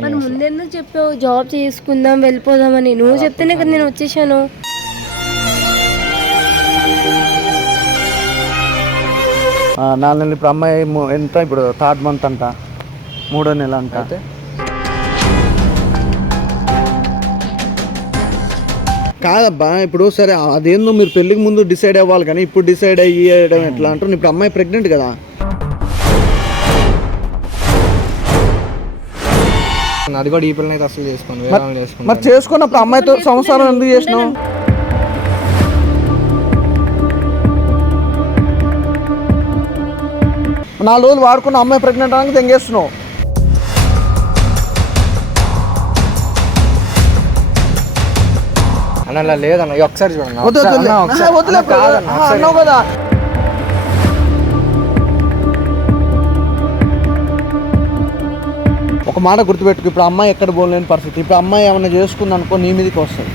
మరి ముందెందుకు చెప్పావు? జాబ్ చేసుకుందాం వెళ్ళిపోదామని. నువ్వు చెప్తేనే కదా నేను వచ్చేసాను. నాలుగు నెలలు ఇప్పుడు అమ్మాయి ము- ఎంత? ఇప్పుడు థర్డ్ మంత్ అంట. మూడో నెల అంట. కాదబ్బా ఇప్పుడు సరే అదేందో మీరు పెళ్ళికి ముందు డిసైడ్ అవ్వాలి కానీ ఇప్పుడు డిసైడ్ అయ్యేయడం ఎట్లా అంటారు ఇప్పుడు అమ్మాయి ప్రెగ్నెంట్ కదా. అది కూడా ఈ పిల్లని అయితే అసలు చేసుకోను వేరే వాళ్ళని మరి చేసుకున్నప్పుడు అమ్మాయితో సంసారం ఎందుకు చేసినావు? నాలుగు రోజులు వాడుకున్న అమ్మాయి ప్రెగ్నెంట్ అనగా తెంగేస్తున్నావు అన్న అలా లేదన్న. ఒకసారి చూడండి వద్దు, వద్దు, అన్న, ఆహా, ఒకసారి- వద్దులే, అన్న, కాదన్న, ఆహా, ఒకసారి- అన్నావు కదా. ఒక మాట గుర్తుపెట్టుకు. ఇప్పుడు అమ్మాయి ఎక్కడ పోలేని పరిస్థితి. ఇప్పుడు అమ్మాయి ఏమైనా చేసుకుంది అనుకో నీ మీదకి వస్తుంది.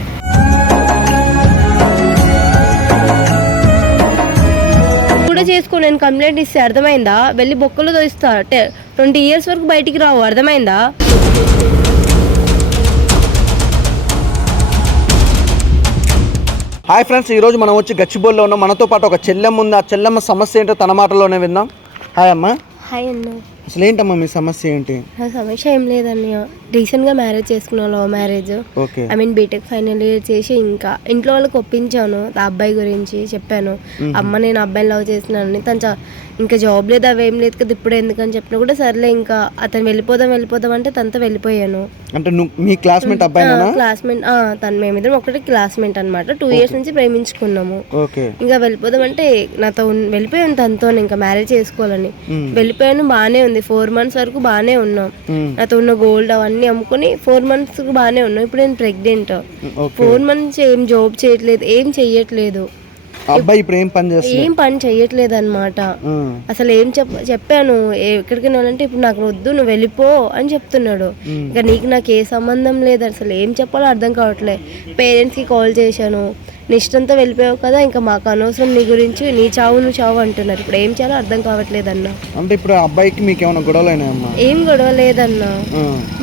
కూడా చేసుకో నేను కంప్లైంట్ ఇస్తే అర్థమైందా? వెళ్ళి బొక్కలు తోయిస్తా. ట్వంటీ ఇయర్స్ వరకు బయటికి రావు. అర్థమైందా? హాయ్ ఫ్రెండ్స్ ఈరోజు మనం వచ్చి గచ్చిబోల్లో ఉన్నాం. మనతో పాటు ఒక చెల్లెమ్మ ఉంది. ఆ చెల్లెమ్మ సమస్య ఏంటో తన మాటలోనే విందాం. హాయ్ అమ్మ. హాయ్ అన్న. అసలు ఏంటమ్మా మీ సమస్య ఏంటి? నా సమస్య ఏం లేదన్నయ్య. రీసెంట్గా మ్యారేజ్ చేసుకున్నాను love marriage. Okay. I mean BTech final year చేసి ఇంకా ఇంట్లో వాళ్ళకి ఒప్పించాను. ఆ అబ్బాయి గురించి చెప్పాను. అమ్మ నేను అబ్బాయిని లవ్ చేస్తున్నానని తను ఇంకా జాబ్ లేదు అవేం లేదు కదా ఇప్పుడు ఎందుకని చెప్పినా కూడా సర్లే ఇంకా అతను వెళ్ళిపోదాం వెళ్ళిపోదాం అంటే తనతో వెళ్ళిపోయాను. అంటే మీ క్లాస్మేట్ అబ్బాయినా క్లాస్మేట్ తను మేమిద్దరం ఒకటి క్లాస్మేట్ అన్నమాట. టూ ఇయర్స్ నుంచి ప్రేమించుకున్నాము. ఇంకా వెళ్ళిపోదాం అంటే నాతో వెళ్ళిపోయాను తనతో ఇంకా మ్యారేజ్ చేసుకోవాలని. వెళ్ళిపోయాను బాగానే ఉంది. ఫోర్ మంత్స్ వరకు బాగానే ఉన్నాం. నాతో ఉన్న గోల్డ్ అవన్నీ అమ్ముకొని ఫోర్ మంత్స్ బాగానే ఉన్నాం. ఇప్పుడు నేను ప్రెగ్నెంట్ ఫోర్ మంత్స్ ఏం జాబ్ చేయట్లేదు ఏం చెయ్యట్లేదు. అబ్బాయి ఇప్పుడు ఏం పని చేస్తుంది ఏం పని చెయ్యట్లేదు అనమాట. అసలు ఏం చెప్ చెప్పాను ఎక్కడికి వెళ్ళాలంటే ఇప్పుడు నాకు వద్దు నువ్వు వెళ్ళిపో అని చెప్తున్నాడు. ఇంకా నీకు నాకు ఏ సంబంధం లేదు అసలు ఏం చెప్పాలో అర్థం కావట్లే. పేరెంట్స్కి కాల్ చేశాను. నీ ఇష్టంతో వెళ్ళిపోయావు కదా ఇంకా మాకు అనవసరం నీ గురించి నీ చావు నువ్వు చావు అంటున్నారు. ఇప్పుడు ఏం చేయాలో అర్థం కావట్లేదు అన్న అంటే ఇప్పుడు అబ్బాయికి మీకు ఏమైనా గొడవలు ఏం గొడవ లేదన్నా.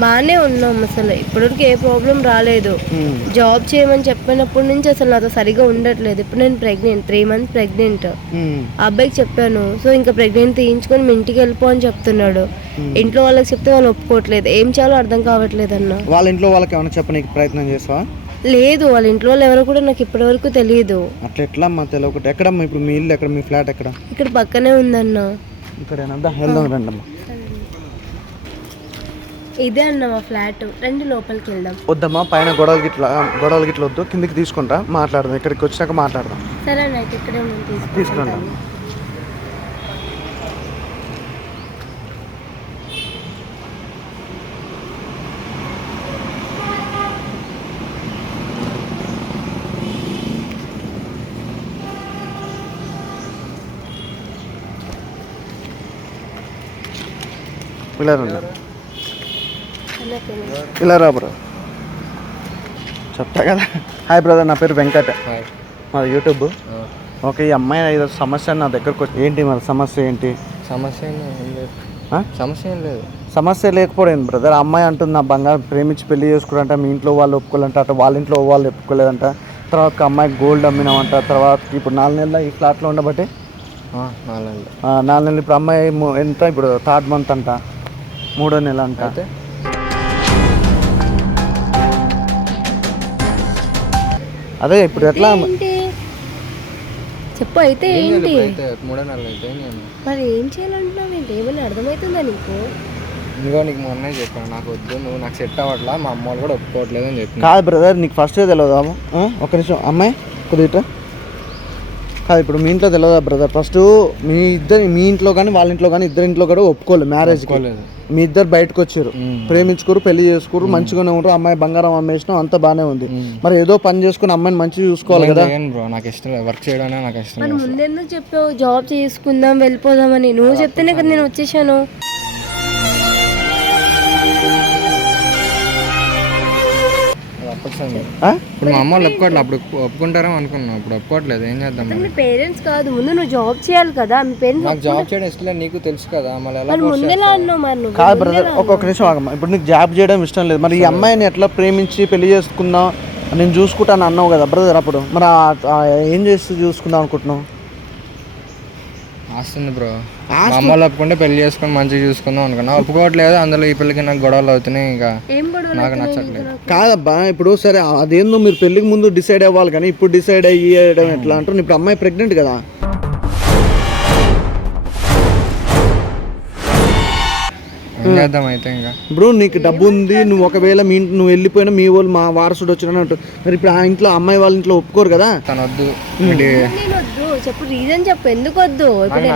బాగానే ఉన్నాం అసలు. ఇప్పటివరకు ఏ ప్రాబ్లం రాలేదు. జాబ్ చేయమని చెప్పినప్పటి నుంచి అసలు నాతో సరిగా ఉండట్లేదు. ఇప్పుడు నేను ప్రెగ్నెంట్ త్రీ మంత్స్ ప్రెగ్నెంట్ అబ్బాయికి చెప్పాను సో ఇంకా ప్రెగ్నెంట్ తీయించుకొని మీ ఇంటికి వెళ్ళిపో అని చెప్తున్నాడు. ఇంట్లో వాళ్ళకి చెప్తే వాళ్ళు ఒప్పుకోవట్లేదు. ఏం చేయాలో అర్థం కావట్లేదు అన్న వాళ్ళ ఇంట్లో వాళ్ళకి ఏమైనా చెప్పనీకి ప్రయత్నం చేస్తావా లేదు వాళ్ళ ఇంట్లో వాళ్ళు ఎవరో కూడా నాకు ఇప్పటివరకు తెలియదు అట్లా ఎట్లా అమ్మా తెలియకటి ఎక్కడమ్మా ఇప్పుడు మీ ఇల్లు ఎక్కడ? మీ ఫ్లాట్ ఎక్కడ? ఇక్కడ పక్కనే ఉందన్న. ఇక్కడేనా? వెళ్దాం రండి అమ్మా ఇదే అన్న మా ఫ్లాట్. రండి లోపలికి వెళ్దాం. వద్దమ్మా పైన గొడవలు గిట్ల గొడవలు గిట్ల వద్దు. కిందికి తీసుకుంటా మాట్లాడదాం. ఇక్కడికి వచ్చాక మాట్లాడదాం. సరే నైట్ ఇక్కడే తీసుకురండి. ఇలా రండి? ఇలా రా బ్రో. చెప్తా కదా. హాయ్ బ్రదర్ నా పేరు వెంకట్. మాది యూట్యూబ్. ఓకే ఈ అమ్మాయి ఏదో సమస్య నా దగ్గరకు వచ్చి ఏంటి మరి సమస్య ఏంటి? సమస్య? సమస్య ఏం లేదు. సమస్య లేకపోయింది బ్రదర్. అమ్మాయి అంటుంది నా బంగారం ప్రేమించి పెళ్ళి చేసుకున్నారంట మీ ఇంట్లో వాళ్ళు ఒప్పుకోలేంట అటు వాళ్ళ ఇంట్లో వాళ్ళు ఒప్పుకోలేదంట. తర్వాత అమ్మాయికి గోల్డ్ అమ్మినామంట తర్వాత ఇప్పుడు నాలుగు నెలల ఈ ఫ్లాట్లో ఉండబట్టి నాలుగు ఆ, నాలుగు నెలలు ఇప్పుడు అమ్మాయి ఎంత ఇప్పుడు థర్డ్ మంత్ అంట. మూడో నెల అంట. అయితే. అదే ఇప్పుడు ఎట్లా చెప్పు అయితే ఏంటి? మూడో నెలలు అయితే నేను మరి ఏం చేయాలంటున్నావు? ఏంటి? ఏమైనా అర్థమవుతుందా నీకు? ఇంకో నీకు మొన్నే చెప్పాను నాకు వద్దు నువ్వు నాకు సెట్ అవ్వట్లా మా అమ్మ వాళ్ళు కూడా ఒప్పుకోవట్లేదు అని చెప్పి కాదు బ్రదర్ నీకు ఫస్ట్ తెలియదా ఒక నిమిషం అమ్మాయి కొద్దిగా కాదు ఇప్పుడు మీ ఇంట్లో తెలియదా బ్రదర్ ఫస్ట్ మీ ఇద్దరు మీ ఇంట్లో కానీ వాళ్ళ ఇంట్లో కానీ ఇద్దరి ఇంట్లో కూడా ఒప్పుకోలేదు. మ్యారేజ్ మీ ఇద్దరు బయటకు వచ్చారు. ప్రేమించుకోరు పెళ్ళి చేసుకోరు మంచిగానే ఉంటారు అమ్మాయి బంగారం అమ్మేసినాం అంత బాగానే ఉంది. మరి ఏదో పని చేసుకుని అమ్మాయిని మంచిగా చూసుకోవాలి కదా. బ్రో నాకు ఇష్టం వర్క్ చేయడం నాకు ఇష్టం ముందెందుకు చెప్పావు? జాబ్ చేసుకుందాం వెళ్ళిపోదామని. నువ్వు చెప్తేనే కదా నేను వచ్చేసాను. ఇప్పుడు మా అమ్మ వాళ్ళు ఒప్పుకోవట్లేదు అప్పుడు ఒప్పుకుంటారేమో అనుకున్నాం. అప్పుడు ఒప్పుకోవట్లేదు. ఏం చేద్దాం మరి మీ పేరెంట్స్ కాదు. ముందు నువ్వు జాబ్ చేయాలి కదా. మీ పేరెంట్స్ నాకు జాబ్ చేయడం ఇష్టం లేదు. నీకు తెలుసు కదా. మళ్ళీ ఎలా మరి ముందెలా అన్నావు మరి నువ్వు? కాదు బ్రదర్ ఒక్కొక్క నిమిషం ఆగమ్మా. ఇప్పుడు నీకు జాబ్ చేయడం ఇష్టం లేదు. మరి ఈ అమ్మాయిని ఎట్లా ప్రేమించి పెళ్ళి చేసుకుందాం? నేను చూసుకుంటాను అన్నావు కదా బ్రదర్ అప్పుడు. మరి ఏం చేస్తూ చూసుకుందాం అనుకుంటున్నావు? ఆస్తుంది బ్రో. మా అమ్మ వాళ్ళు ఒప్పుకుంటే పెళ్ళి చేసుకొని మంచిగా చూసుకుందాం అనుకున్నా. ఒప్పుకోవట్లేదు అందులో ఈ పెళ్ళికి నాకు గొడవలు అవుతున్నాయి ఇంకా. నాకు నచ్చట్లేదు. కాదబ్బా ఇప్పుడు సరే అదేందో మీరు పెళ్ళికి ముందు డిసైడ్ అవ్వాలి కానీ ఇప్పుడు డిసైడ్ అయ్యేయడం ఎట్లా అంటారు ఇప్పుడు అమ్మాయి ప్రెగ్నెంట్ కదా. చేద్దాం అయితే ఇంకా? బ్రో నీకు డబ్బు ఉంది నువ్వు ఒకవేళ మీ ఇంటి నువ్వు వెళ్ళిపోయినా మీ వాళ్ళు మా వారసుడు వచ్చిన మరి ఇప్పుడు ఆ ఇంట్లో అమ్మాయి వాళ్ళ ఇంట్లో ఒప్పుకోరు కదా? తను వద్దు చెప్పు రీజన్ చెప్పు ఎందుకు వద్దు ఇప్పుడు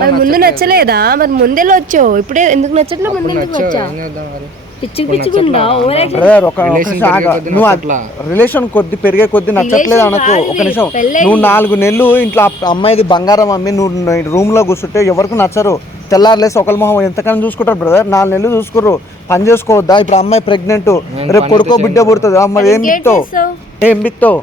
మరి ముందు నచ్చలేదా? మరి ముందెలా వచ్చావు. ఇప్పుడే ఎందుకు నచ్చట్లేదు ముందు ఎందుకు వచ్చా పిచ్చి పిచ్చిగుందా నచ్చట్లా. రిలేషన్ కొద్ది పెరిగే కొద్ది నచ్చట్లేదు అనకు. ఒక నిమిషం. నువ్వు నాలుగు నెలలు ఇంట్లో అమ్మాయిది బంగారం అమ్మి నువ్వు రూమ్లో కూర్చుంటే ఎవరికి నచ్చరు. తెల్లారులేసి ఒకరి మొహం ఎంతకన్నా చూసుకుంటారు బ్రదర్? నాలుగు నెలలు చూసుకోరు పని చేసుకోవద్దా? ఇప్పుడు అమ్మాయి ప్రెగ్నెంట్ రేపు కొడుకో బిడ్డ పుడుతుంది. అమ్మ ఏం బిక్తావు చేస్తావు? ఏం బిక్తావు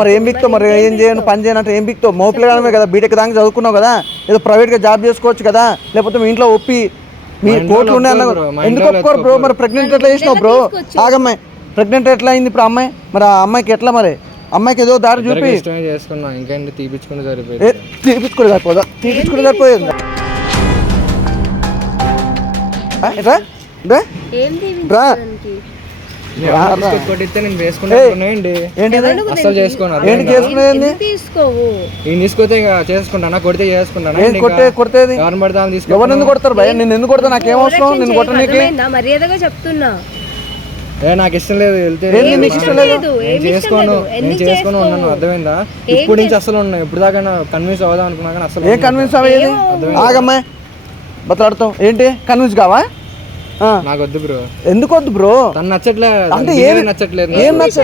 మరి ఏం బిక్తావు? మరి ఏం చేయను? పని చేయనంటే ఏం బిక్తావు? మోపిల్లగానే కదా బీటెక్ దాకా చదువుకున్నావు కదా ఏదో ప్రైవేట్గా జాబ్ చేసుకోవచ్చు కదా లేకపోతే మీ ఇంట్లో ఒప్పి మీ కోట్లు ఉన్నాయి అన్నా ఒప్పుకోరు, కదా. మా ఎందుకు ఒప్పుకోరు బ్రో? మరి ప్రెగ్నెంట్ ఎట్లా చేసినావు బ్రో? ఆగమ్మాయి ప్రెగ్నెంట్ ఎట్లా అయింది ఇప్పుడు అమ్మాయి? మరి ఆ అమ్మాయికి ఎట్లా మరి? అమ్మాయికి ఏదో దారి చూపి. సరిపోయింది. తీపించుకుని సరిపోదా? తీపించుకుని సరిపోయింది తీసుకొస్తే ఇంకా చేసుకుంటానా? కొడితే చేసుకుంటానా? కొట్టే? కొడితేది ఎవరిని ఎందుకు కొడతారు భయ నేను ఎందుకు కొడతా? నాకేం అవసరం? నేను కొట్టనీకి? అర్థమైందా? మర్యాదగా చెప్తున్నా. ఏ నాకు ఇష్టం లేదు వెళ్తే చేసుకోను. నేను చేసుకోను ఉన్నాను అర్థమైందా? ఇప్పుడు నుంచి అసలు ఉన్నాయి ఇప్పుడు దాకా కన్విన్స్ అవ్వదాం అనుకున్నా కానీ అసలు ఏం కన్విన్స్ అవ్వేది ఆగమ్మాయి. బతలాడతాం. ఏంటి? కన్విన్స్ కావా? నాకు వద్దు బ్రో. ఎందుకు వద్దు బ్రో? తను నచ్చట్లేదు అంటే తన ఏం behavior నచ్చట్లేదు ఏం నచ్చ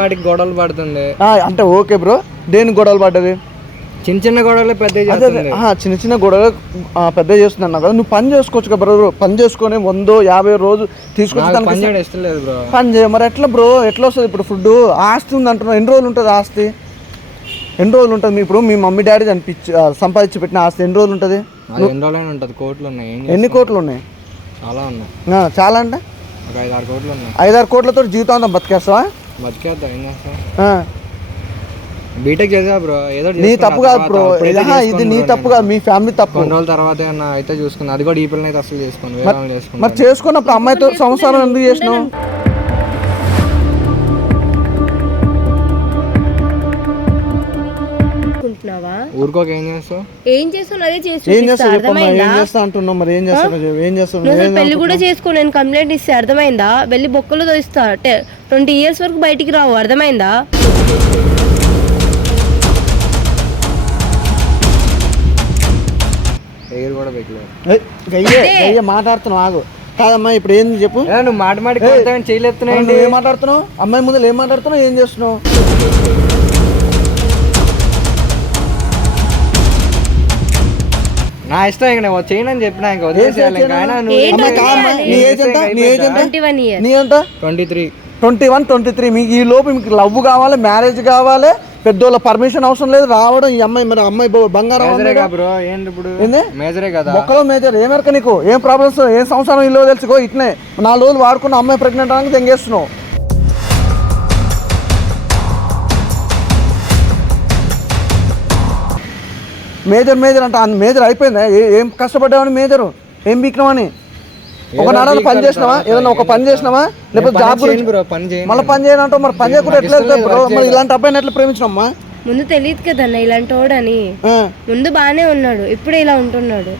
మాటికి గొడవలు పడుతుంది. ఆ, అంటే ఓకే బ్రో. దేని గొడవలు పడ్డది? చిన్న చిన్న గొడవలు పెద్ద చేస్తుంది. చిన్న చిన్న గొడవలు ఆ, పెద్ద చేస్తున్నాను కదా. నువ్వు పని చేసుకోవచ్చు కదా బ్రో. పని చేసుకొని వందో యాభై రోజు తీసుకొచ్చి నాకు తనకి పని చేయడం ఇష్టం లేదు బ్రో. పని చేయ మరి ఎట్లా బ్రో? ఎట్లా వస్తుంది ఇప్పుడు ఫుడ్ ఆస్తి ఉంది అంటున్నావు ఎన్ని రోజులు ఉంటుంది ఆస్తి? ఎన్ని రోజులు ఉంటుంది మీ ఇప్పుడు? మీ మమ్మీ డాడీ చనిపించి సంపాదించి పెట్టిన ఆస్తి ఎన్ని రోజులు ఉంటుంది? అది ఎన్ని రోజులైనా ఉంటుంది. కోట్లు ఉన్నాయి? ఎన్ని కోట్లు ఉన్నాయి? చాలా ఉన్నాయి. ఆ, చాలా అంటే? ఒక ఐదు ఆరు కోట్లు ఉన్నాయి. ఐదారు కోట్లతో జీవితాంతం బతికేస్తావా? బతికేద్దాం? ఏం చేస్తాం బీటెక్ చేసా బ్రో ఏదో నీ తప్పు కాదు. బ్రో ఇది నీ తప్పు. కాదు మీ ఫ్యామిలీ తప్పు. కొన్ని రోజుల తర్వాత ఏమన్నా అయితే చూసుకున్నా. అది కూడా ఈ పిల్లని అయితే అసలు చేసుకోను మరి చేసుకున్నప్పుడు అమ్మాయితో సంసారం ఎందుకు చేసినావు? ఊరుకోక ఏం చేస్తావు? ఏం అదే ఏం చేస్తావు? చెప్పమ్మా ఏం చేస్తా అంటున్నావు మరి? ఏం చేస్తావు. ఏం చేస్తావు? పెళ్ళి కూడా చేసుకో నేను కంప్లైంట్ ఇస్తే. అర్థమైందా? వెళ్ళి బొక్కలు తోయిస్తా ట్వంటీ ఇయర్స్ వరకు బయటికి రావు. అర్థమైందా? ఎయిర్ కూడా పెట్టలేదు. మాట్లాడుతున్నావు ఆగు. కాదమ్మా ఇప్పుడు ఏంది చెప్పు? ఏ, నువ్వు మాట మాట నువ్వు ఏం మాట్లాడుతున్నావు? అమ్మాయి ముందు ఏం మాట్లాడుతున్నావు? ఏం చేస్తున్నావు? నా ఇష్టం ఇంక నేను చేయనని చెప్పినా ఇంకా వదిలేసేయాలి. ఇంకా ఆయన ఏంటో అమ్మాయి కాదమ్మా నీ ఏజ్ ఎంత? నీ ఏజ్ ఎంత? ట్వంటీ వన్ ఇయర్ నీ ఎంత? Twenty three. Twenty one twenty three. మీకు ఈ లోపు మీకు లవ్ కావాలి మ్యారేజ్ కావాలి పెద్దోళ్ళ పర్మిషన్ అవసరం లేదు రావడం ఈ అమ్మాయి మరి అమ్మాయి బ- బంగారం మేజరే. బ్రో ఏంటి ఇప్పుడు? ఏంది? మేజరే కదా? బొక్కలో మేజర్ ఏమెరక నీకు? ఏం ప్రాబ్లమ్స్ ఏం సంవత్సరం ఇల్లు తెలుసుకో ఇట్లే నాలుగు రోజులు వాడుకున్న అమ్మాయి ప్రెగ్నెంట్ అవడానికి తెంగేస్తున్నావు మేజర్ మేజర్ అంటే మేజర్ అయిపోయిందా? ఏ- కష్టపడ్డావని మేజరు? ఏం బీకినావని? ఒక నాడాలు పని చేసినావా? ఏదైనా ఒక పని చేసినావా? లేకపోతే జాబ్ గురించి మళ్ళీ పని చేయనంటావు మరి పని చేయకుండా ఎట్లా వెళ్తావు బ్రో? మరి ఇలాంటి అబ్బాయిని ఎట్లా ప్రేమించినమ్మా? ముందు తెలియదు కదన్న ఇలాంటి వాడని ముందు బాగానే ఉన్నాడు ఇప్పుడే ఇలా ఉంటున్నాడు.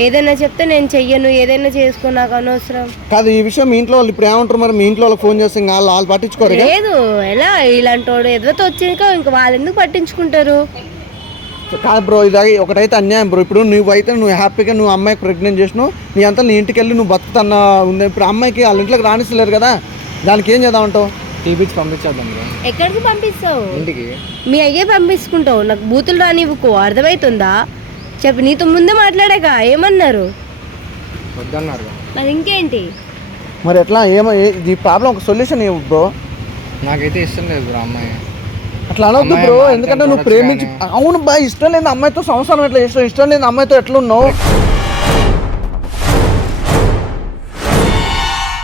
ఏదైనా చెప్తే నేను చెయ్యను ఏదైనా చేసుకో నాకు అనవసరం. కాదు ఈ విషయం మీ ఇంట్లో వాళ్ళు ఇప్పుడు ఏమంటారు మరి? మీ ఇంట్లో వాళ్ళకి ఫోన్ చేస్తే వాళ్ళు వాళ్ళు పట్టించుకోరు? లేదు ఎలా? ఇలాంటి వాడు ఎదురుతో వచ్చాక ఇంకా వాళ్ళు ఎందుకు పట్టించుకుంటారు? కాదు బ్రో ఇది ఒకటైతే అన్యాయం బ్రో. ఇప్పుడు నువ్వు అయితే నువ్వు హ్యాపీగా నువ్వు అమ్మాయికి ప్రెగ్నెంట్ చేసినావు నీ అంతా నీ ఇంటికి వెళ్ళి నువ్వు బతుకుతున్న ఉంది. ఇప్పుడు అమ్మాయికి వాళ్ళ ఇంట్లోకి రాణిస్తలేరు కదా దానికి ఏం చేద్దామంటావు తీపిచ్చి పంపించేద్దాం ఎక్కడికి పంపిస్తావు? ఇంటికి. మీ అయ్యే పంపించుకుంటావు. నాకు బూతులు రానివ్వకు అర్థమవుతుందా చెప్పు నీతో ముందే మాట్లాడాక ఏమన్నారు? వద్దన్నారు. మరి ఇంకేంటి? మరి ఎట్లా ఏమో ఈ ప్రాబ్లం ఒక సొల్యూషన్ ఇవ్వు బ్రో. నాకైతే ఇష్టం లేదు బ్రో అమ్మాయి. అట్లా అనొద్దు బ్రో. ఎందుకంటే నువ్వు ప్రేమించి. అవును బా ఇష్టం లేని అమ్మాయితో సంవత్సరం ఎట్లా ఇష్టం ఇష్టం లేని అమ్మాయితో ఎట్లున్నావు?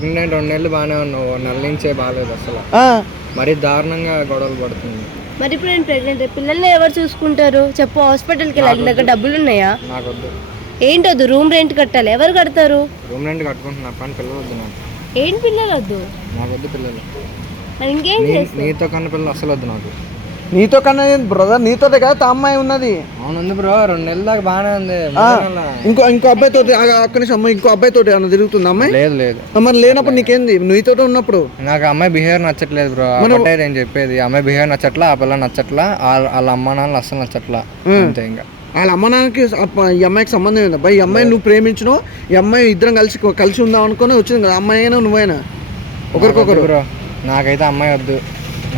నేను రెండు నెలలు బాగానే ఉన్నావు. నెల నుంచే బాగాలేదు అసలు. ఆ, మరీ దారుణంగా గొడవలు పడుతుంది. మరి ఇప్పుడు నేను ప్రెగ్నెంట్ పిల్లల్ని ఎవరు చూసుకుంటారు? చెప్పు హాస్పిటల్కి వెళ్ళాలి. దగ్గర డబ్బులు ఉన్నాయా నాకు వద్దు? ఏంటొద్దు రూమ్ రెంట్ కట్టాలి. ఎవరు కడతారు? రూమ్ రెంట్ కట్టుకుంటున్నా. పని పిల్లలు వద్దు నాకు. ఏంటి పిల్లలు వద్దు నాకు వద్దు పిల్లలు. మరి ఇంకేం నీ- చేస్తావు? నీతో కన్నా పిల్లలు అసలు వద్దు నాకు. నీతో కన్నా బ్రదర్ నీతోటే కదా తా అమ్మాయి ఉన్నది. అవును ఉంది బ్రో రెండు నెలల దాకా బాగానే ఉంది. ఇంకో ఇంకో అబ్బాయితో అక్కడ నుంచి అమ్మాయి ఇంకో అబ్బాయితో ఏమన్నా తిరుగుతుంది అమ్మాయి? లేదు లేదు. మరి లేనప్పుడు నీకేంది? నీతోటే ఉన్నప్పుడు. నాకు అమ్మాయి బిహేవియర్ నచ్చట్లేదు బ్రో. ఒకటే నేను చెప్పేది? అమ్మాయి బిహేవియర్ నచ్చట్లా ఆ పిల్ల నచ్చట్లా వాళ్ళ అమ్మ నాన్నలు అస్సలు నచ్చట్లా. అంతే ఇంకా. వాళ్ళ అమ్మ నాన్నకి ఈ అమ్మాయికి సంబంధం ఏంది? అబ్బాయి ఈ అమ్మాయి నువ్వు ప్రేమించను ఈ అమ్మాయి ఇద్దరం కలిసి కలిసి ఉందాం అనుకుని వచ్చింది కదా అమ్మాయి అయినా నువ్వైనా? ఒకరికొకరు. బ్రో. నాకైతే అమ్మాయి వద్దు.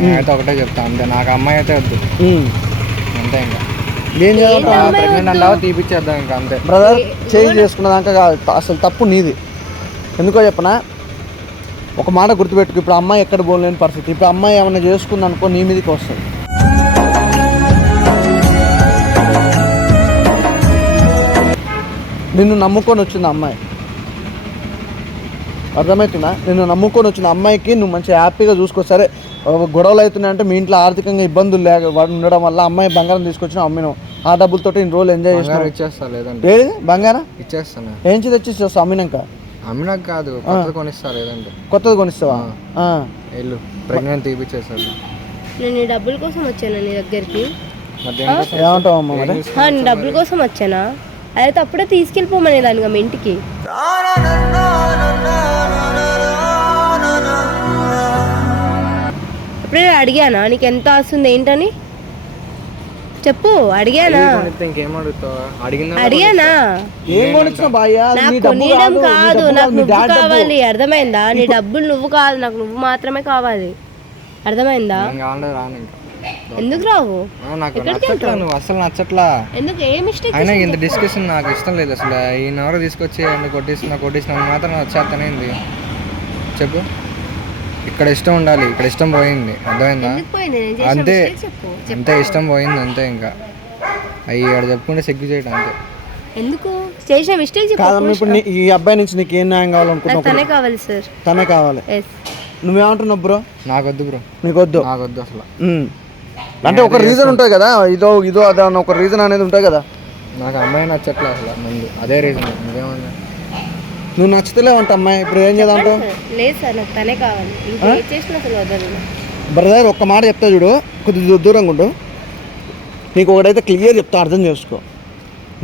నేనైతే ఒకటే చెప్తా అంతే. నాకు అమ్మాయి అయితే వద్దు. అంతే ఇంకా. ఏం చేయాలి? ప్రెగ్నెంట్ అంటావా తీపిచ్చేద్దాం ఇంకా అంతే. బ్రదర్ చేంజ్ చేసుకున్నదాకా కాదు. అసలు తప్పు నీది. ఎందుకో చెప్పనా? ఒక మాట గుర్తుపెట్టుకు. ఇప్పుడు అమ్మాయి ఎక్కడ పోలేని పరిస్థితి. ఇప్పుడు అమ్మాయి ఏమైనా చేసుకుంది అనుకో నీ మీదకి వస్తుంది. నిన్ను నమ్ముకొని వచ్చింది అమ్మాయి. అర్థమవుతుందా? నిన్ను నమ్ముకొని వచ్చిన అమ్మాయికి. నువ్వు మంచి హ్యాపీగా చూసుకో. సరే గొడవలు అవుతున్నాయి అంటే మీ ఇంట్లో ఆర్థికంగా ఇబ్బందులు లేక వాడు ఉండడం వల్ల అమ్మాయి బంగారం తీసుకొచ్చిన అమ్మినావు ఆ డబ్బులతో ఇన్ని రోజులు ఎంజాయ్ చేసినావు ఇచ్చేస్తా లేదంటే ఏది? బంగారం? ఇచ్చేస్తాను ఏం తెచ్చి ఇస్తావు అమ్మినాక? అమ్మినాక కాదు కొత్తది కొనిస్తా లేదంటే కొత్తది కొనిస్తావా? ఆ. వెళ్ళు. ప్రెగ్నెంట్ తీపిచ్చేస్తారు నేను నీ డబ్బుల కోసం వచ్చానా నీ దగ్గరికి? ఏమంటావు అమ్మ మరి? డబ్బుల కోసం వచ్చానా? అయితే అప్పుడే తీసుకెళ్ళిపోమని దానిగా మీ ఇంటికి. అప్పుడే అడిగానా? నీకు ఎంత వస్తుంది ఏంటని? చెప్పు అడిగానా? అడిగానా? నాకు కొనియడం కాదు, నాకు నువ్వు. కావాలి అర్థమైందా? నీ డబ్బులు నువ్వు కాదు నాకు నువ్వు మాత్రమే కావాలి. అర్థమైందా? ఎందుకు రావు? ఆ, నాకు నచ్చట్లా నువ్వు? అసలు నచ్చట్లా? ఎందుకు? ఏ మిస్టేక్ అయినా ఇంత డిస్కషన్ నాకు ఇష్టం లేదు అసలు. ఈయన ఎవరో తీసుకొచ్చి కొట్టేసిన కొట్టేసిన మాత్రం వచ్చేస్తానేంది చెప్పు. ఇక్కడ ఇష్టం ఉండాలి ఇక్కడ ఇష్టం పోయింది. అర్థమైందా? అంతే అంతే ఇష్టం పోయింది అంతే ఇంకా. అయ్యి ఇక్కడ చెప్పుకుంటే సిగ్గు చేయడం అంతే. ఎందుకు? చేసిన మిస్టేక్ చెప్పు కాదమ్మా ఇప్పుడు నీ- ఈ అబ్బాయి నుంచి నీకు ఏం న్యాయం నాకు తనే కావాలి సార్ తనే కావాలి. ఎస్ నువ్వేమంటున్నావు బ్రో? నాకొద్దు బ్రో. నీకు వద్దు నాకొద్దు అసలు. ఉమ్. అంటే ఒక రీజన్ ఉంటుంది కదా ఇదో ఇదో అదో ఒక రీజన్ అనేది ఉంటుంది కదా? నాకు అమ్మాయి నచ్చట్లే అసలు ముందు. అదే రీజన్ ఇంకేమన్నా నువ్వు నచ్చుతలేవు అంట అమ్మాయి ఇప్పుడు ఏం చేద్దాంటావు లేదు సార్ నాకు తనే కావాలి. ఇంకా ఏ చేసిన అసలు వదలను. బ్రదర్ ఒక్క మాట చెప్తా చూడు కొద్దిగా దూరంగా ఉండు. నీకు ఒకటైతే క్లియర్ చెప్తా అర్థం చేసుకో.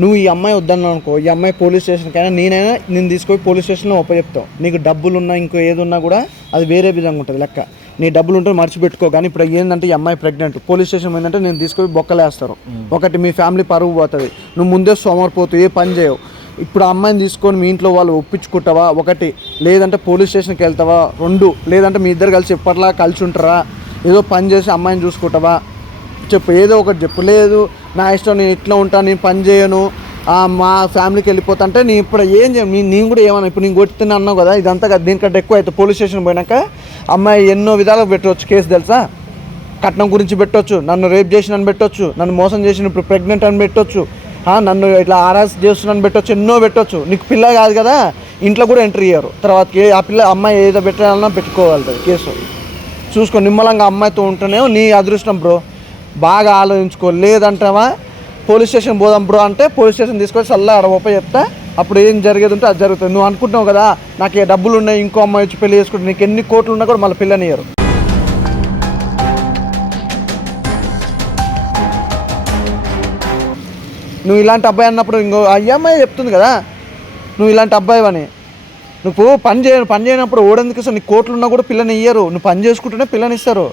నువ్వు ఈ అమ్మాయి వద్దన్నావు అనుకో ఈ అమ్మాయి పోలీస్ స్టేషన్కైనా నేనైనా నేను తీసుకొని పోలీస్ స్టేషన్లో ఒప్ప చెప్తావు. నీకు డబ్బులు ఉన్నా ఇంకో ఏది ఉన్నా కూడా అది వేరే విధంగా ఉంటుంది లెక్క. నీ డబ్బులు ఉంటే మర్చిపెట్టుకో కానీ ఇప్పుడు ఏంటంటే ఈ అమ్మాయి ప్రెగ్నెంట్ పోలీస్ స్టేషన్ ఏంటంటే నేను తీసుకొని బొక్కలేస్తారు. ఒకటి మీ ఫ్యామిలీ పరువు పోతుంది. నువ్వు ముందే సోమరిపోతూ ఏ పని చేయవు. ఇప్పుడు ఆ అమ్మాయిని తీసుకొని మీ ఇంట్లో వాళ్ళు ఒప్పించుకుంటావా? ఒకటి లేదంటే పోలీస్ స్టేషన్కి వెళ్తావా? రెండు లేదంటే మీ ఇద్దరు కలిసి ఎప్పట్లా కలిసి ఉంటారా? ఏదో పని చేసి అమ్మాయిని చూసుకుంటావా? చెప్పు ఏదో ఒకటి చెప్పు. లేదు నా ఇష్టం నేను ఇట్లా ఉంటాను నేను పని చేయను. మా ఫ్యామిలీకి వెళ్ళిపోతా అంటే నేను ఇప్పుడు ఏం చేయ నేను కూడా ఏమన్నా ఇప్పుడు నేను కొట్టిన అన్నావు కదా ఇదంతా కదా దీనికంటే ఎక్కువ అయితే పోలీస్ స్టేషన్ పోయినాక అమ్మాయి ఎన్నో విధాలుగా పెట్టవచ్చు కేసు తెలుసా? కట్నం గురించి పెట్టవచ్చు నన్ను రేప్ చేసిన పెట్టొచ్చు నన్ను మోసం చేసిన ఇప్పుడు ప్రెగ్నెంట్ అని పెట్టొచ్చు నన్ను ఇట్లా ఆర్ఎస్ చేస్తున్నాను పెట్టొచ్చు ఎన్నో పెట్టొచ్చు. నీకు పిల్ల కాదు కదా ఇంట్లో కూడా ఎంట్రీ ఇయ్యరు. తర్వాత ఏ- ఆ పిల్ల అమ్మాయి ఏదో పెట్టాలన్నా పెట్టుకోగలుగుతుంది కేసు. చూసుకో నిమ్మలంగా అమ్మాయితో ఉంటేనే నీ అదృష్టం బ్రో. బాగా ఆలోచించుకో. లేదంటావా పోలీస్ స్టేషన్ పోదాం బ్రో అంటే పోలీస్ స్టేషన్ తీసుకొని చల్ల అడవపై చెప్తా. అప్పుడు ఏం జరిగేది ఉంటే అది జరుగుతుంది. నువ్వు అనుకుంటున్నావు కదా నాకు ఏ డబ్బులు ఉన్నాయి ఇంకో అమ్మాయి వచ్చి పెళ్ళి చేసుకుంటే నీకు ఎన్ని కోట్లు ఉన్నా కూడా మళ్ళీ పిల్లనియ్యరు నువ్వు ఇలాంటి అబ్బాయి అన్నప్పుడు ఇంకో ఈ అమ్మాయి చెప్తుంది కదా నువ్వు ఇలాంటి అబ్బాయి అని నువ్వు పని చేయ పని చేయనప్పుడు ఓడెందుకు ఇస్తావు నీకు కోట్లు ఉన్నా కూడా పిల్లని ఇయ్యరు. నువ్వు పని చేసుకుంటేనే పిల్లని ఇస్తారు.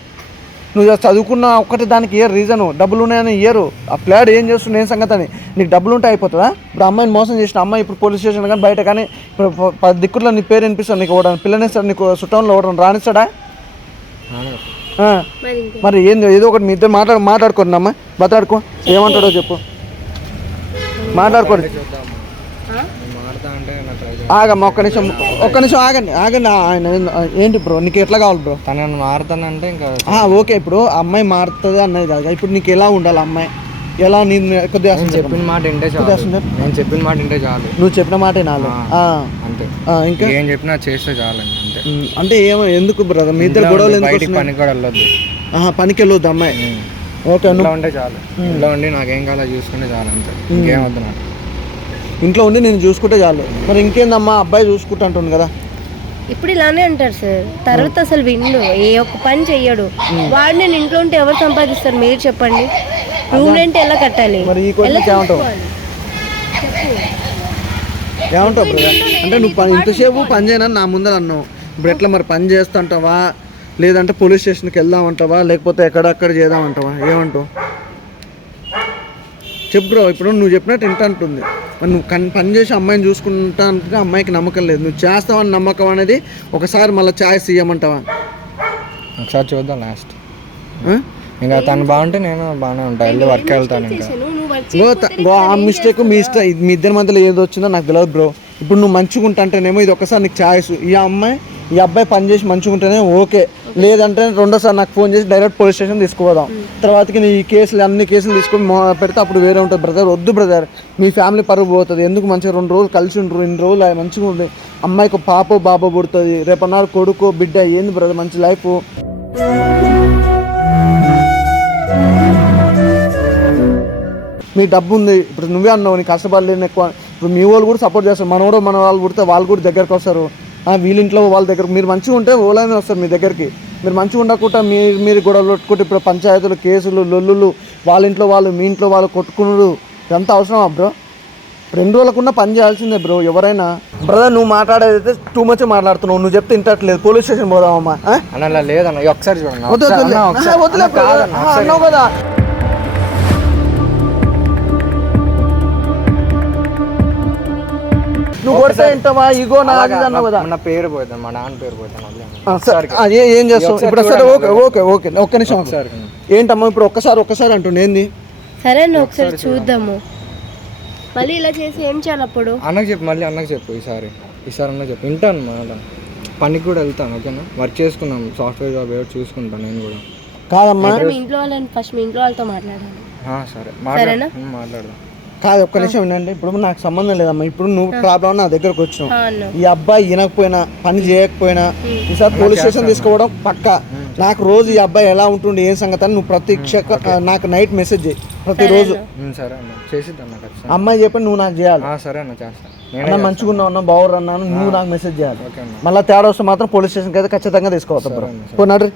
నువ్వు చదువుకున్న ఒక్కటి దానికి ఇయ్యరు రీజను. డబ్బులు ఉన్నాయని ఇయ్యరు. ఆ ప్లాడ్ ఏం చేస్తుంది ఏం సంగతి అని. నీకు డబ్బులు ఉంటే అయిపోతుందా? ఇప్పుడు అమ్మాయిని మోసం చేసిన అమ్మాయి ఇప్పుడు పోలీస్ స్టేషన్ కానీ బయట కానీ ఇప్పుడు పది దిక్కుల్లో నీ పేరు వినిపిస్తాను నీకు ఓడని పిల్లనిస్తాడు నీకు చుట్టంలో ఓడని రానిస్తాడా. మరి ఏంది? ఏదో ఒకటి మీ ఇద్దరు మాట్లాడు మాట్లాడుకోండి అమ్మ. మాట్లాడుకో. ఏమంటాడో చెప్పు. మాట్లాడుకోండి. చూద్దాం ఆ? నేను మాట్లాడతా మారుతా అంటే నాకు ట్రై ఆగమ్మా ఒక్క నిమిషం ఒక్క నిమిషం ఆగండి ఆగండి. ఆయన ఏంటి బ్రో? నీకు ఎట్లా కావాలి బ్రో? తను మారుతానంటే ఇంకా ఓకే ఇప్పుడు ఆ అమ్మాయి మారుతుంది అన్నది కాదు. ఇప్పుడు నీకు ఎలా ఉండాలి అమ్మాయి? ఎలా నేను కొద్దిగా చెప్పిన మాట చాలు. నేను చెప్పిన మాట వింటే చాలు. నువ్వు చెప్పిన మాటే నాలో అంతే. ఇంకా? ఏం చెప్పినా చేస్తే చాలండి అంతే. అంటే ఏమో ఎందుకు బ్రదర్? మీ ఇద్దరు గొడవలు ఎందుకు పనికి కూడా వెళ్ళొద్దు. పనికి వెళ్ళొద్దు అమ్మాయి. ఓకే ఇంట్లో ఉంటే చాలు. ఇంట్లో ఉండి నాకేం కావాలో చూసుకుంటే చాలు అంతే. ఇంకేం వద్దు నాకు? ఇంట్లో ఉండి నేను చూసుకుంటే చాలు. మరి ఇంకేందమ్మా? అబ్బాయి చూసుకుంటా అంటుంది కదా. ఇప్పుడు ఇలానే అంటారు సార్. తర్వాత అసలు విండు ఏ ఒక్క పని చెయ్యడు. వాడు నేను ఇంట్లో ఉంటే ఎవరు సంపాదిస్తారు? మీరు చెప్పండి. రూమ్ రెంట్ ఎలా కట్టాలి? మరి ఈ ఏమంటావు? అంటే నువ్వు పని ఇంతసేపు పని చేయనని నా ముందర అన్నావు. ఇప్పుడు ఎట్లా మరి పని చేస్తుంటావా? లేదంటే పోలీస్ స్టేషన్కి వెళ్దామంటావా? లేకపోతే ఎక్కడక్కడ చేద్దామంటావా? ఏమంటావు? చెప్పు బ్రో ఇప్పుడు నువ్వు చెప్పినట్టు ఇంట అంటుంది మరి నువ్వు కన్ పని చేసి అమ్మాయిని చూసుకుంటా అంటే అమ్మాయికి నమ్మకం లేదు. నువ్వు చేస్తావని నమ్మకం అనేది ఒకసారి మళ్ళీ ఛాయిస్ ఇవ్వమంటావా ఒకసారి చూద్దాం లాస్ట్? ఇంకా తను బాగుంటే నేను బాగానే ఉంటాను వెళ్ళి వర్క్ వెళ్తాను ఇంకా. ఆ మిస్టేక్ మీ ఇష్టం మీ ఇద్దరి మధ్యలో ఏది వచ్చిందో నాకు తెలియదు బ్రో. ఇప్పుడు నువ్వు మంచిగా ఉంటాంటేనేమో ఇది ఒకసారి నీకు ఛాయిస్ ఈ అమ్మాయి ఈ అబ్బాయి పని చేసి మంచిగా ఉంటేనే ఓకే. లేదంటే రెండోసారి నాకు ఫోన్ చేసి డైరెక్ట్ పోలీస్ స్టేషన్ తీసుకుపోదాం. తర్వాతకి నీ ఈ కేసులు అన్ని కేసులు తీసుకొని పెడితే అప్పుడు వేరే ఉంటుంది బ్రదర్. వద్దు బ్రదర్. మీ ఫ్యామిలీ పరుగు పోతుంది. ఎందుకు మంచిగా రెండు రోజులు కలిసి ఉండరు? ఇన్ని రోజులు అవి మంచిగా ఉంది అమ్మాయికి పాప బాబా పుడుతుంది. రేపన్నాడు కొడుకు బిడ్డ ఏంది బ్రదర్ మంచి లైఫ్? మీ డబ్బు ఉంది. ఇప్పుడు నువ్వే అన్నావు నీ కష్టపడలేని ఎక్కువ. ఇప్పుడు మీ వాళ్ళు కూడా సపోర్ట్ చేస్తారు. మన కూడా మన వాళ్ళు పుడితే వాళ్ళు కూడా దగ్గరకు వస్తారు. వీళ్ళింట్లో వాళ్ళ దగ్గర మీరు మంచిగా ఉంటే ఓలైనా వస్తారు మీ దగ్గరికి. మీరు మంచిగా ఉండకుండా మీరు మీరు గొడవలు కొట్టుకుంటే ఇప్పుడు పంచాయతీలు కేసులు లొల్లులు వాళ్ళ ఇంట్లో వాళ్ళు మీ ఇంట్లో వాళ్ళు కొట్టుకున్నారు. ఇదంతా అవసరమా బ్రో? రెండు రోజులకున్న పని చేయాల్సిందే బ్రో ఎవరైనా. బ్రదర్ నువ్వు మాట్లాడేదైతే టూ మచ్ మాట్లాడుతున్నావు. నువ్వు చెప్తే ఇంటట్లేదు. Police station పోదామమ్మా? అన్న లేదన్న ఇక ఒకసారి చూడండి ఒకసారి- నువ్వు కొడితే వింటావా ఇగో నా అది ఇది అన్నావు కదా. నా పేరు పోతాను మా నాన్న పేరు పోతాను సరే. ఆ, ఏ- చేస్తావు? ఇప్పుడు సరే ఓకే. ఓకే ఓకే ఒక్క నిమిషం ఒకసారి. ఏంటమ్మా ఇప్పుడు ఒక్కసారి ఒక్కసారి అంటుండే ఏంది? సరే అన్న ఒకసారి చూద్దాము. మళ్ళీ ఇలా చేసి ఏం చేయాలి అప్పుడు? అన్నకు చెప్పు మళ్ళీ అన్నకు చెప్పు ఈసారి. ఈసారి అన్నకు చెప్పు. వింటాను మాట పనికి కూడా వెళ్తాను ఓకేనా? వర్క్ చేసుకున్నాం సాఫ్ట్వేర్ జాబ్ ఏదో చూసుకుంటాను నేను కూడా. కాదమ్మా. మీ ఇంట్లో వాళ్ళని ఫస్ట్ మీ ఇంట్లో వాళ్ళతో మాట్లాడాలి. ఆ, సరే. మాట్లాడదాం కాదు ఒక్క నిమిషం వినండి. ఇప్పుడు నాకు సంబంధం లేదమ్మా. ఇప్పుడు నువ్వు ప్రాబ్లం నా దగ్గరకు వచ్చినావు అన్న. ఈ అబ్బాయి వినకపోయినా పని చేయకపోయినా ఈసారి పోలీస్ స్టేషన్ తీసుకోవడం పక్క. నాకు రోజు ఈ అబ్బాయి ఎలా ఉంటుండే ఏం సంగతి అని నువ్వు ప్రతి క్షక నాకు నైట్ మెసేజ్ చేయి ప్రతిరోజు సరే అన్న. చేసిద్దాం అమ్మాయి చెప్పి నువ్వు నాకు చేయాలి. ఆ, సరే అన్న చేస్తా. నేనే అన్న మంచిగా ఉన్నావు అన్న బాగురు అన్నాను నువ్వు నాకు మెసేజ్ చేయాలి. ఓకే అన్న. మళ్ళీ తేడా వస్తే మాత్రం పోలీస్ స్టేషన్కి అయితే ఖచ్చితంగా తీసుకోవద్దు బ్రో పోనాడు